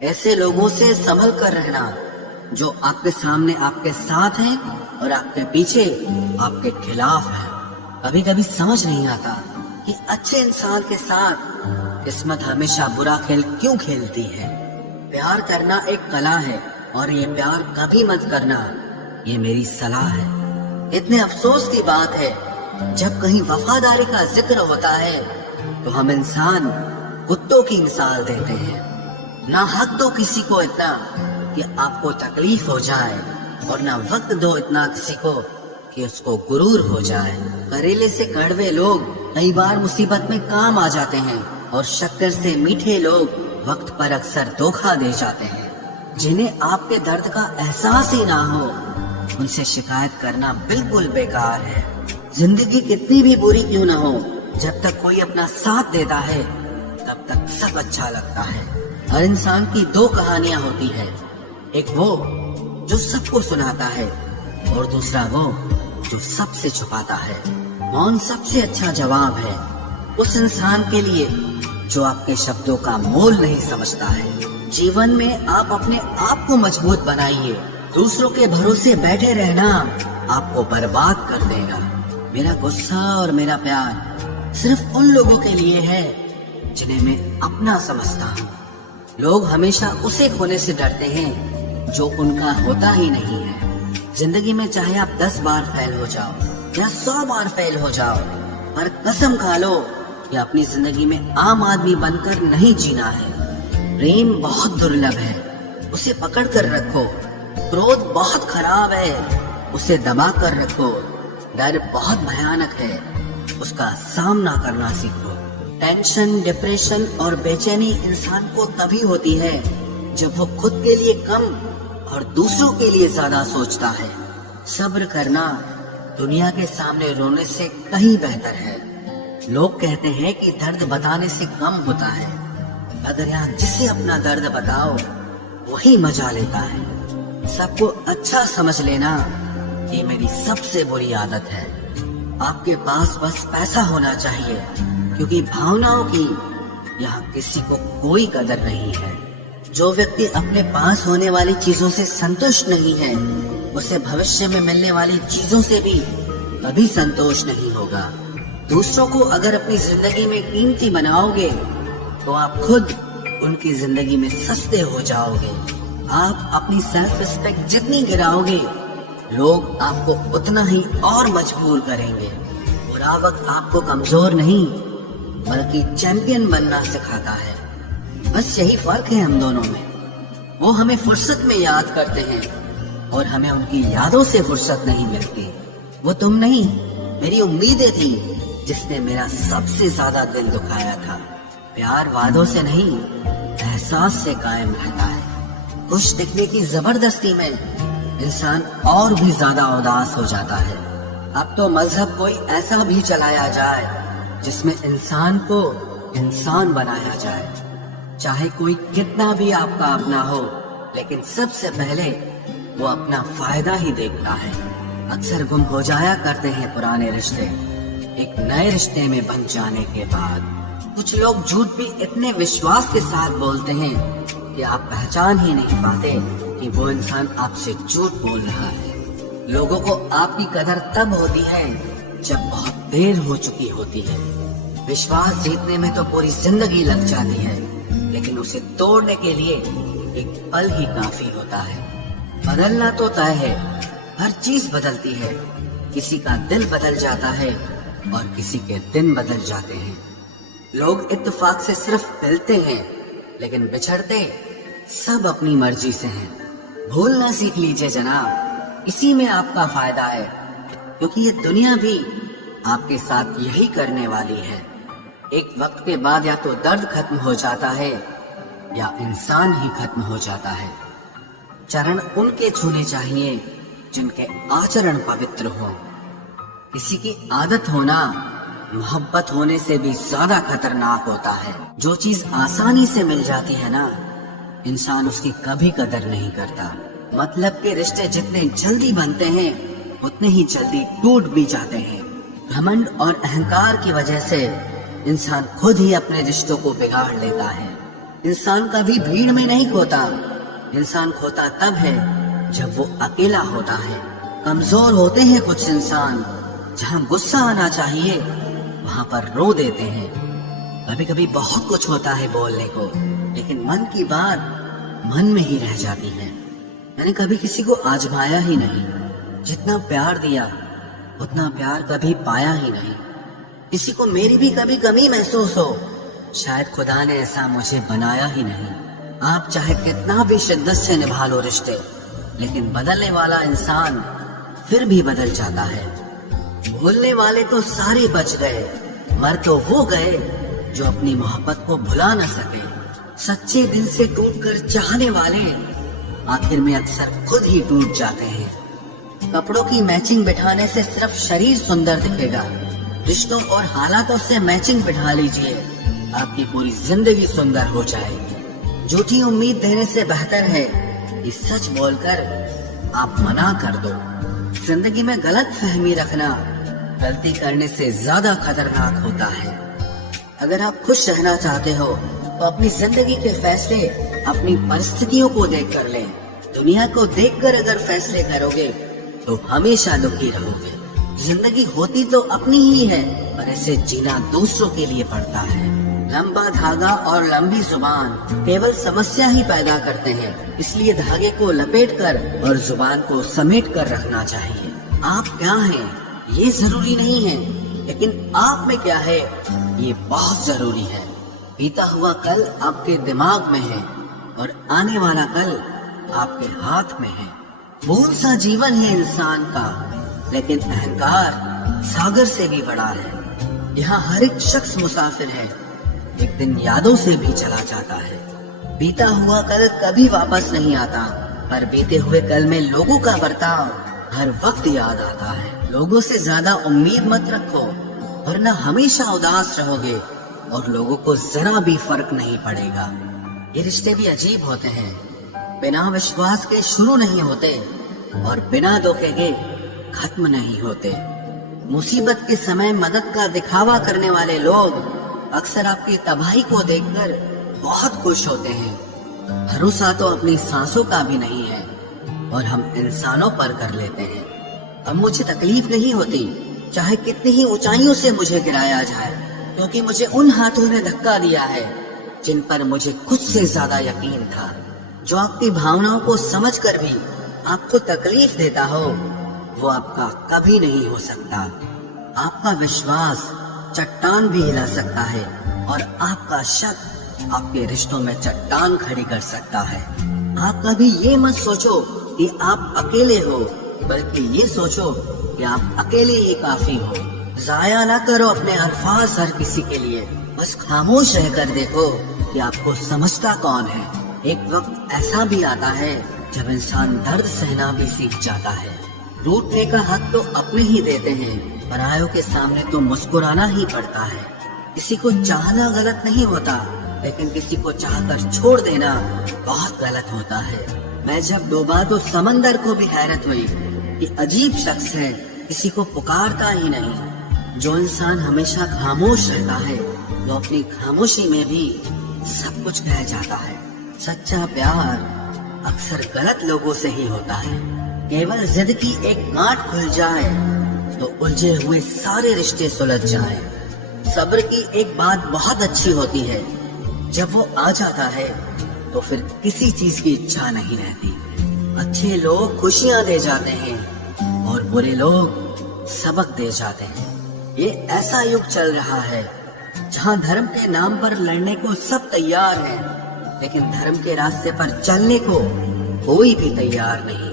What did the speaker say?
ऐसे लोगों से संभल कर रहना जो आपके सामने आपके साथ हैं और आपके पीछे आपके खिलाफ हैं। कभी कभी समझ नहीं आता कि अच्छे इंसान के साथ किस्मत हमेशा बुरा खेल क्यों खेलती है। प्यार करना एक कला है और ये प्यार कभी मत करना, ये मेरी सलाह है। इतने अफसोस की बात है जब कहीं वफादारी का जिक्र होता है तो हम इंसान कुत्तों की मिसाल देते हैं। ना हक दो किसी को इतना कि आपको तकलीफ हो जाए और ना वक्त दो इतना किसी को कि उसको गुरूर हो जाए। करेले से कड़वे लोग कई बार मुसीबत में काम आ जाते हैं और शक्कर से मीठे लोग वक्त पर अक्सर धोखा दे जाते हैं। जिन्हें आपके दर्द का एहसास ही ना हो उनसे शिकायत करना बिल्कुल बेकार है। जिंदगी कितनी भी बुरी क्यों ना हो, जब तक कोई अपना साथ देता है तब तक सब अच्छा लगता है। हर इंसान की दो कहानियां होती है, एक वो जो सबको सुनाता है और दूसरा वो जो सबसे छुपाता है। मौन सबसे अच्छा जवाब है उस इंसान के लिए जो आपके शब्दों का मोल नहीं समझता है। जीवन में आप अपने आप को मजबूत बनाइए, दूसरों के भरोसे बैठे रहना आपको बर्बाद कर देगा। मेरा गुस्सा और मेरा प्यार सिर्फ उन लोगों के लिए है जिन्हें मैं अपना समझता हूँ। लोग हमेशा उसे खोने से डरते हैं जो उनका होता ही नहीं है। जिंदगी में चाहे आप 10 बार फेल हो जाओ या 100 बार फेल हो जाओ, पर कसम खा लो कि अपनी जिंदगी में आम आदमी बनकर नहीं जीना है। प्रेम बहुत दुर्लभ है, उसे पकड़ कर रखो। क्रोध बहुत खराब है, उसे दबा कर रखो। डर बहुत भयानक है, उसका सामना करना सीखो। टेंशन, डिप्रेशन और बेचैनी इंसान को तभी होती है जब वो खुद के लिए कम और दूसरों के लिए ज्यादा सोचता है। सब्र करना दुनिया के सामने रोने से कहीं बेहतर है। लोग कहते हैं कि दर्द बताने से कम होता है, अगर यहाँ जिसे अपना दर्द बताओ वही मजा लेता है। सबको अच्छा समझ लेना ये मेरी सबसे बुरी आदत है। आपके पास बस पैसा होना चाहिए, क्योंकि भावनाओं की यहाँ किसी को कोई कदर नहीं है। जो व्यक्ति अपने पास होने वाली चीजों से संतुष्ट नहीं है, उसे भविष्य में मिलने वाली चीजों से भी कभी संतोष नहीं होगा। दूसरों को अगर अपनी जिंदगी में कीमती बनाओगे तो आप खुद उनकी जिंदगी में सस्ते हो जाओगे। आप अपनी सेल्फ रिस्पेक्ट जितनी गिराओगे, लोग आपको उतना ही और मजबूर करेंगे। बुरा वक्त आपको कमजोर नहीं बल्कि चैंपियन बनना सिखाता है। बस यही फर्क है हम दोनों में। वो हमें फुर्सत में याद करते हैं और हमें उनकी यादों से फुर्सत नहीं मिलती। वो तुम नहीं, मेरी उम्मीदें थी जिसने मेरा सबसे ज्यादा दिल दुखाया था। प्यार वादों से नहीं, एहसास से कायम रहता है। खुश दिखने की जबरदस्ती में इंसान और भी ज्यादा उदास हो जाता है। अब तो मजहब कोई ऐसा भी चलाया जाए जिसमें इंसान को इंसान बनाया जाए। चाहे कोई कितना भी आपका अपना हो, लेकिन सबसे पहले वो अपना फायदा ही देखता है। अक्सर गुम हो जाया करते हैं पुराने रिश्ते एक नए रिश्ते में बन जाने के बाद। कुछ लोग झूठ भी इतने विश्वास के साथ बोलते हैं कि आप पहचान ही नहीं पाते कि वो इंसान आपसे झूठ बोल रहा है। लोगों को आपकी कदर तब होती है जब बहुत देर हो चुकी होती है। विश्वास जीतने में तो पूरी जिंदगी लग जाती है, लेकिन उसे तोड़ने के लिए एक पल ही काफी होता है। बदलना तो तय है, हर चीज बदलती है। किसी का दिल बदल जाता है और किसी के दिन बदल जाते हैं। लोग इत्तेफाक से सिर्फ मिलते हैं, लेकिन बिछड़ते सब अपनी मर्जी से हैं। भूलना सीख लीजिए जनाब, इसी में आपका फायदा है, क्योंकि ये दुनिया भी आपके साथ यही करने वाली है। एक वक्त के बाद या तो दर्द खत्म हो जाता है या इंसान ही खत्म हो जाता है। चरण उनके छूने चाहिए जिनके आचरण पवित्र हो। किसी की आदत होना मोहब्बत होने से भी ज्यादा खतरनाक होता है। जो चीज आसानी से मिल जाती है ना, इंसान उसकी कभी कदर नहीं करता। मतलब के रिश्ते जितने जल्दी बनते हैं उतने ही जल्दी टूट भी जाते हैं। घमंड और अहंकार की वजह से इंसान खुद ही अपने रिश्तों को बिगाड़ लेता है। इंसान कभी भीड़ में नहीं खोता, इंसान खोता तब है जब वो अकेला होता है। कमजोर होते हैं कुछ इंसान, जहाँ गुस्सा आना चाहिए वहां पर रो देते हैं। कभी कभी बहुत कुछ होता है बोलने को, लेकिन मन की बात मन में ही रह जाती है। मैंने कभी किसी को आजमाया ही नहीं, जितना प्यार दिया उतना प्यार कभी पाया ही नहीं। किसी को मेरी भी कभी कमी महसूस हो, शायद खुदा ने ऐसा मुझे बनाया ही नहीं। आप चाहे कितना भी शिद्दत से निभा लो रिश्ते, लेकिन बदलने वाला इंसान फिर भी बदल जाता है। भूलने वाले तो सारे बच गए, मर तो वो गए जो अपनी मोहब्बत को भुला न सके। सच्चे दिल से टूटकर चाहने वाले आखिर में अक्सर खुद ही टूट जाते हैं। कपड़ों की मैचिंग बिठाने से सिर्फ शरीर सुंदर दिखेगा, रिश्तों और हालातों से मैचिंग बिठा लीजिए, आपकी पूरी जिंदगी सुंदर हो जाएगी। झूठी उम्मीद देने से बेहतर है कि सच बोलकर आप मना कर दो। जिंदगी में गलत फहमी रखना गलती करने से ज्यादा खतरनाक होता है। अगर आप खुश रहना चाहते हो तो अपनी जिंदगी के फैसले अपनी परिस्थितियों को देख कर लें। दुनिया को देखकर अगर फैसले करोगे तो हमेशा दुखी रहोगे। जिंदगी होती तो अपनी ही है, पर इसे जीना दूसरों के लिए पड़ता है। लंबा धागा और लंबी जुबान केवल समस्या ही पैदा करते हैं, इसलिए धागे को लपेट कर और जुबान को समेट कर रखना चाहिए। आप क्या हैं ये जरूरी नहीं है, लेकिन आप में क्या है ये बहुत जरूरी है। बीता हुआ कल आपके दिमाग में है और आने वाला कल आपके हाथ में है। बहुत सा जीवन है इंसान का, लेकिन अहंकार सागर से भी बड़ा है। यहाँ हर एक शख्स मुसाफिर है, एक दिन यादों से भी चला जाता है। बीता हुआ कल कभी वापस नहीं आता, पर बीते हुए कल में लोगों का बर्ताव हर वक्त याद आता है। लोगों से ज्यादा उम्मीद मत रखो, वरना हमेशा उदास रहोगे और लोगों को जरा भी फर्क नहीं पड़ेगा। ये रिश्ते भी अजीब होते हैं, बिना विश्वास के शुरू नहीं होते और बिना धोखे के खत्म नहीं होते। मुसीबत के समय मदद का दिखावा करने वाले लोग अक्सर आपकी तबाही को देखकर बहुत खुश होते हैं। भरोसा तो अपनी सांसों का भी नहीं है और हम इंसानों पर कर लेते हैं। अब मुझे तकलीफ नहीं होती चाहे कितनी ही ऊंचाइयों से मुझे गिराया जाए, क्योंकि मुझे उन हाथों ने धक्का दिया है जिन पर मुझे खुद से ज्यादा यकीन था। जो आपकी भावनाओं को समझकर भी आपको तकलीफ देता हो, वो आपका कभी नहीं हो सकता। आपका विश्वास चट्टान भी हिला सकता है और आपका शक आपके रिश्तों में चट्टान खड़ी कर सकता है। आप कभी ये मत सोचो कि आप अकेले हो, बल्कि ये सोचो कि आप अकेले ही काफी हो। जाया ना करो अपने अल्फाज हर किसी के लिए, बस खामोश रहकर देखो कि आपको समझता कौन है। एक वक्त ऐसा भी आता है जब इंसान दर्द सहना भी सीख जाता है। रूठने का हक तो अपने ही देते हैं, परायों के सामने तो मुस्कुराना ही पड़ता है। किसी को चाहना गलत नहीं होता, लेकिन किसी को चाहकर छोड़ देना बहुत गलत होता है। मैं जब डूबा तो समंदर को भी हैरत हुई कि अजीब शख्स है, किसी को पुकारता ही नहीं। जो इंसान हमेशा खामोश रहता है, वो अपनी खामोशी में भी सब कुछ कह जाता है। सच्चा प्यार अक्सर गलत लोगों से ही होता है। केवल जिद की एक गांठ खुल जाए तो उलझे हुए सारे रिश्ते सुलझ जाए। सब्र की एक बात बहुत अच्छी होती है, जब वो आ जाता है तो फिर किसी चीज की इच्छा नहीं रहती। अच्छे लोग खुशियां दे जाते हैं और बुरे लोग सबक दे जाते हैं। ये ऐसा युग चल रहा है जहाँ धर्म के नाम पर लड़ने को सब तैयार हैं, लेकिन धर्म के रास्ते पर चलने को कोई भी तैयार नहीं।